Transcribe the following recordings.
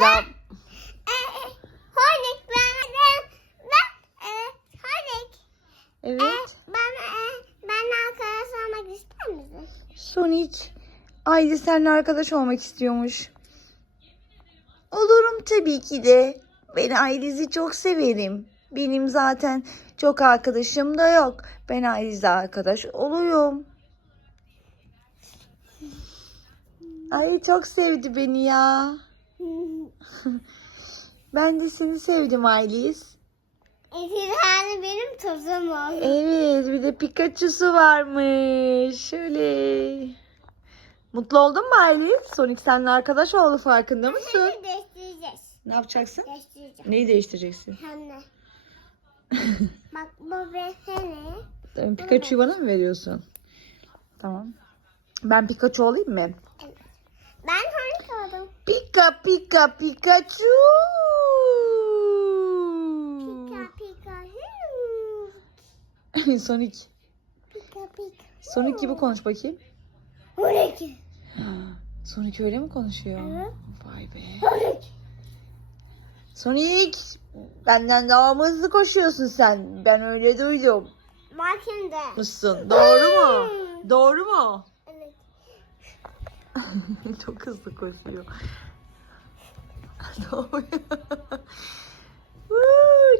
Bir daha Honik ben ben ben e, Honik e, evet. ben e, benle arkadaş olmak ister misin? Sonic Aile seninle arkadaş olmak istiyormuş. Olurum tabii ki de. Ben Ailiz'i çok severim. Benim zaten çok arkadaşım da yok. Ben Ailiz'le arkadaş oluyorum. Ay çok sevdi beni ya. Ben de seni sevdim Ayliz. İki tane benim tuzum oldu. Evet bir de Pikachu'su varmış. Şöyle. Mutlu oldun mu Ayliz? Sonic seninle arkadaş oldu farkında mısın? Seni değiştireceğiz. Ne yapacaksın? Değiştireceğim. Neyi değiştireceksin? Anne. Bak bu ve seni. Pikachu'yu bana mı veriyorsun? Tamam. Ben Pikachu olayım mı? Ben Oldum. Pika pika Pikachu. Pika pika. Sonic. Pika pika. Sonic gibi konuş bakayım. Honik. Sonic öyle mi konuşuyor? Evet. Vay be. Honik. Sonic benden daha mı hızlı koşuyorsun sen. Ben öyle duydum. Bak şimdi. Mısın? Doğru mu? Doğru mu? Çok hızlı koşuyor.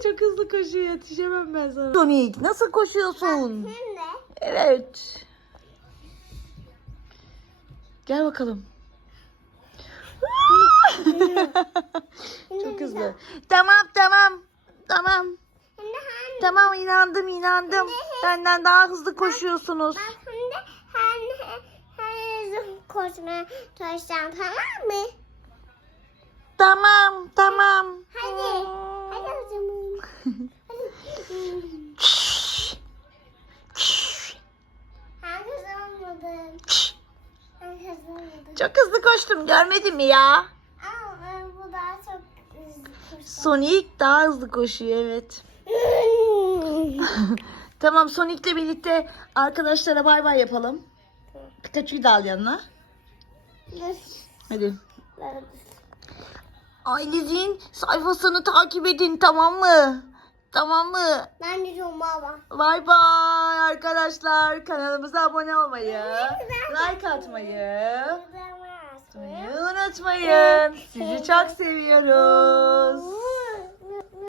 Çok hızlı koşuyor. Yetişemem ben sana. Sonic nasıl koşuyorsun? Evet. Gel bakalım. Çok hızlı. Tamam tamam. Tamam. Tamam inandım inandım. Benden daha hızlı koşuyorsunuz. Koşmaya çalışacağım tamam mı? Tamam tamam. Hadi. Hadi o zaman. Hadi. Ben kazanmadım. Ben kazanmadım. Çok hızlı koştum görmedin mi ya? Ama bu daha çok hızlı koştum. Sonic daha hızlı koşuyor evet. Tamam Sonic'le birlikte arkadaşlara bay bay yapalım. Pikachu'yu da al yanına. Hadi. Ailizin sayfasını takip edin tamam mı? Tamam mı? Ben de çok baba. Bay bay arkadaşlar. Kanalımıza abone olmayı, like atmayı unutmayın. Sizi çok seviyoruz.